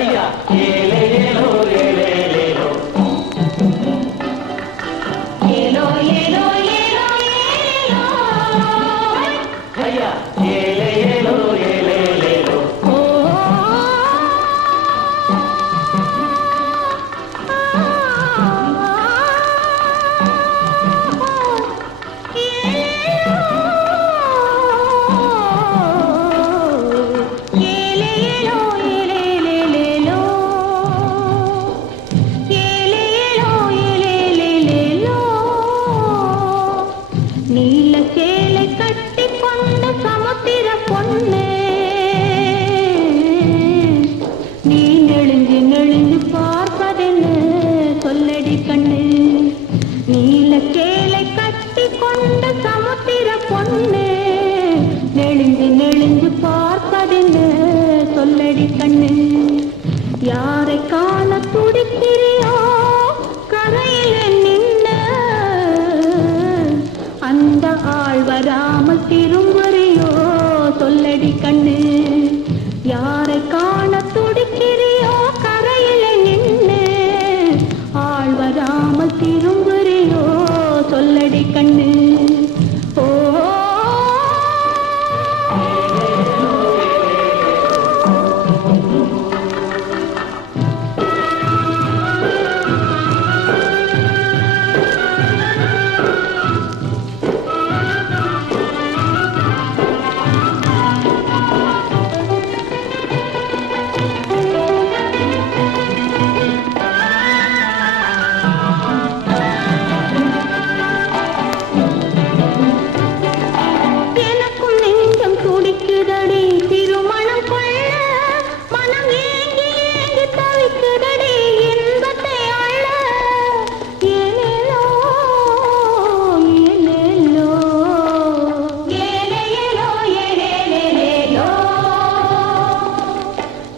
भैया రామ తిరు